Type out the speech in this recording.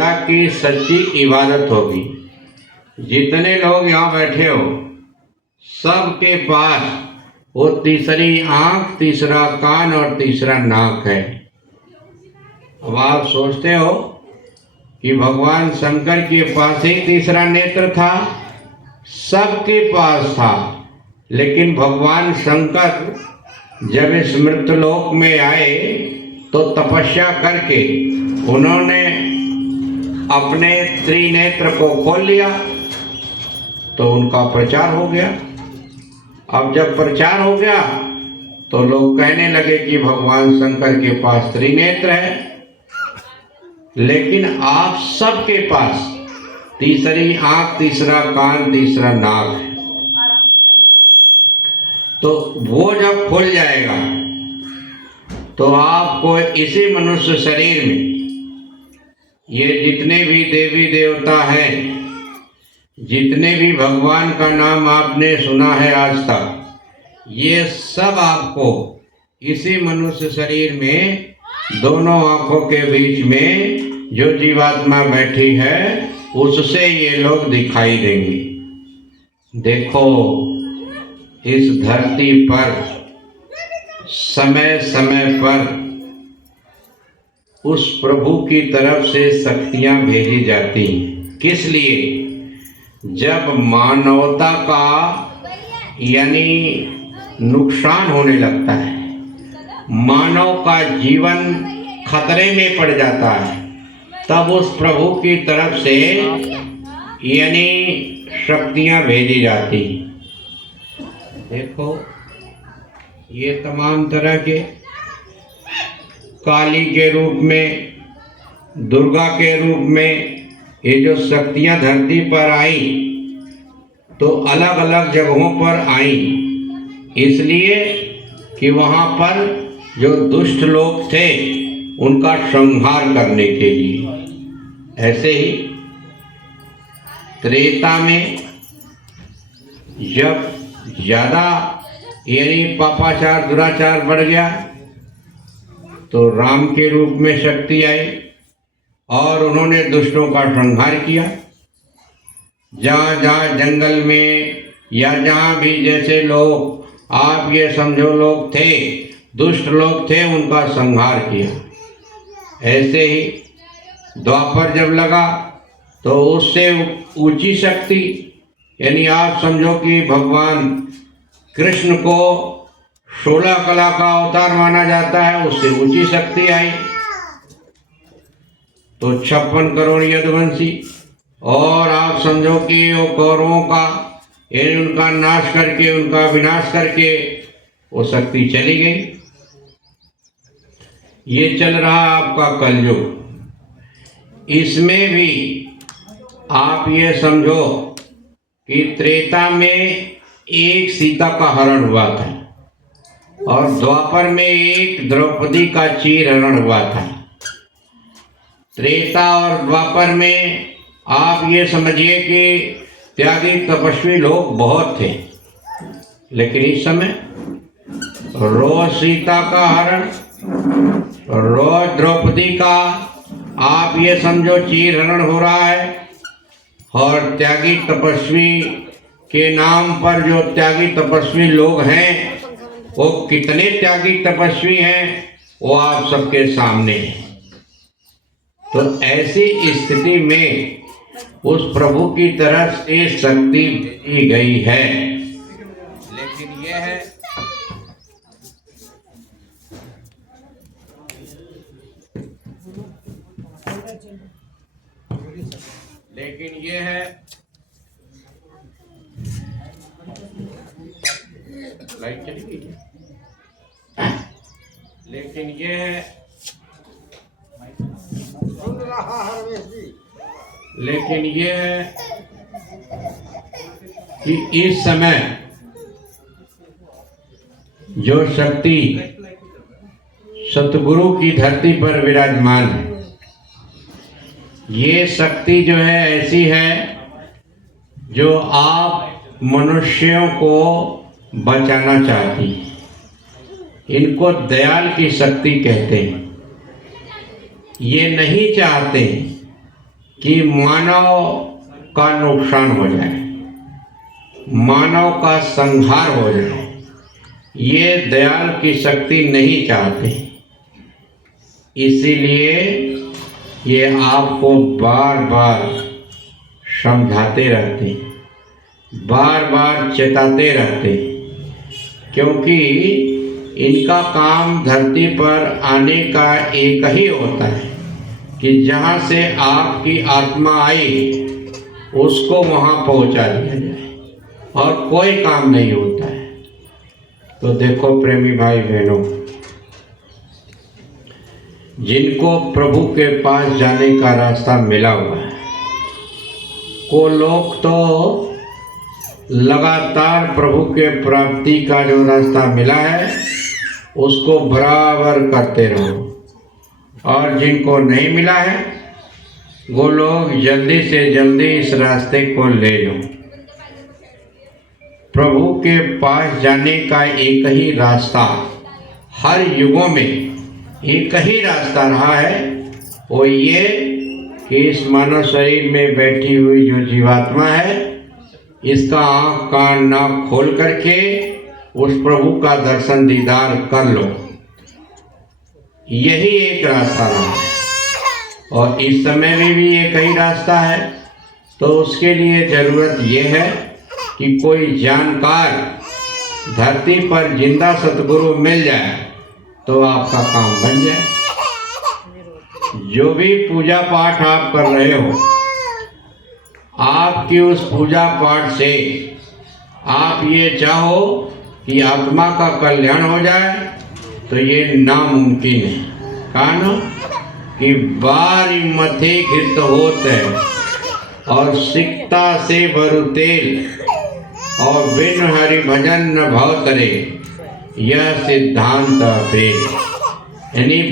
खुदा की सच्ची इबादत होगी। जितने लोग यहाँ बैठे हो सबके पास वो तीसरी आंख, तीसरा कान और तीसरा नाक है। अब आप सोचते हो कि भगवान शंकर के पास ही तीसरा नेत्र था? सबके पास था, लेकिन भगवान शंकर जब इस मृतलोक में आए तो तपस्या करके उन्होंने अपने त्रिनेत्र को खोल लिया, तो उनका प्रचार हो गया। अब जब प्रचार हो गया तो लोग कहने लगे कि भगवान शंकर के पास त्रिनेत्र है, लेकिन आप सबके पास तीसरी आंख, तीसरा कान, तीसरा नाक है। तो वो जब खुल जाएगा तो आपको इसी मनुष्य शरीर में ये जितने भी देवी देवता हैं, जितने भी भगवान का नाम आपने सुना है आज तक, ये सब आपको इसी मनुष्य शरीर में दोनों आंखों के बीच में जो जीवात्मा बैठी है उससे ये लोग दिखाई देंगे। देखो, इस धरती पर समय समय पर उस प्रभु की तरफ से शक्तियां भेजी जाती हैं। किस लिए? जब मानवता का यानी नुकसान होने लगता है, मानव का जीवन खतरे में पड़ जाता है, तब उस प्रभु की तरफ से यानी शक्तियां भेजी जाती। देखो, ये तमाम तरह के काली के रूप में, दुर्गा के रूप में ये जो शक्तियां धरती पर आई तो अलग अलग जगहों पर आई, इसलिए कि वहाँ पर जो दुष्ट लोग थे उनका संहार करने के लिए। ऐसे ही त्रेता में जब ज़्यादा यानी पापाचार, दुराचार बढ़ गया तो राम के रूप में शक्ति आई और उन्होंने दुष्टों का संहार किया। जहाँ जहाँ जंगल में या जहाँ भी जैसे लोग आप ये समझो लोग थे, दुष्ट लोग थे, उनका संहार किया। ऐसे ही द्वापर जब लगा तो उससे ऊंची शक्ति यानी आप समझो कि भगवान कृष्ण को 16 कला का अवतार माना जाता है, उससे ऊंची शक्ति आई। तो 56 करोड़ यदुवंशी और आप समझो कि वो कौरवों का यानी उनका नाश करके, उनका विनाश करके वो शक्ति चली गई। ये चल रहा आपका कलयुग। इसमें भी आप ये समझो कि त्रेता में एक सीता का हरण हुआ था और द्वापर में एक द्रौपदी का चीर हरण हुआ था। त्रेता और द्वापर में आप ये समझिए कि त्यागी तपस्वी लोग बहुत थे, लेकिन इस समय रोज सीता का हरण, रोज द्रौपदी का आप ये समझो चीर हरण हो रहा है। और त्यागी तपस्वी के नाम पर जो त्यागी तपस्वी लोग हैं, वो कितने त्यागी तपस्वी हैं वो आप सबके सामने है। तो ऐसी स्थिति में उस प्रभु की तरफ से शक्ति दी गई है, लेकिन यह है लाइट चली गई, लेकिन ये है कि इस समय जो शक्ति सतगुरु की धरती पर विराजमान है, ये शक्ति जो है ऐसी है जो आप मनुष्यों को बचाना चाहती है। इनको दयाल की शक्ति कहते हैं। ये नहीं चाहते कि मानव का नुकसान हो जाए, मानव का संहार हो जाए, ये दयाल की शक्ति नहीं चाहते। इसीलिए ये आपको बार बार समझाते रहते हैं, बार बार चेताते रहते हैं, क्योंकि इनका काम धरती पर आने का एक ही होता है कि जहाँ से आपकी आत्मा आई उसको वहाँ पहुँचा दिया जाए, और कोई काम नहीं होता है। तो देखो प्रेमी भाई बहनों, जिनको प्रभु के पास जाने का रास्ता मिला हुआ है, को लोग तो लगातार प्रभु के प्राप्ति का जो रास्ता मिला है उसको बराबर करते रहो, और जिनको नहीं मिला है वो लोग जल्दी से जल्दी इस रास्ते को ले लो। प्रभु के पास जाने का एक ही रास्ता हर युगों में एक ही रास्ता रहा है, वो ये कि इस मानव शरीर में बैठी हुई जो जीवात्मा है, इसका आँख कान नाक खोल करके उस प्रभु का दर्शन दीदार कर लो। यही एक रास्ता रहा है, और इस समय में भी एक ही रास्ता है। तो उसके लिए ज़रूरत यह है कि कोई जानकार धरती पर जिंदा सतगुरु मिल जाए तो आपका काम बन जाए। जो भी पूजा पाठ आप कर रहे हो, आपकी उस पूजा पाठ से आप ये चाहो कि आत्मा का कल्याण हो जाए तो ये नामुमकिन है। कारण कि बारी मथे घृत होत है और सिकता से भरु तेल, और बिन हरि भजन न भव तरे, यह सिद्धांत फेल। यानी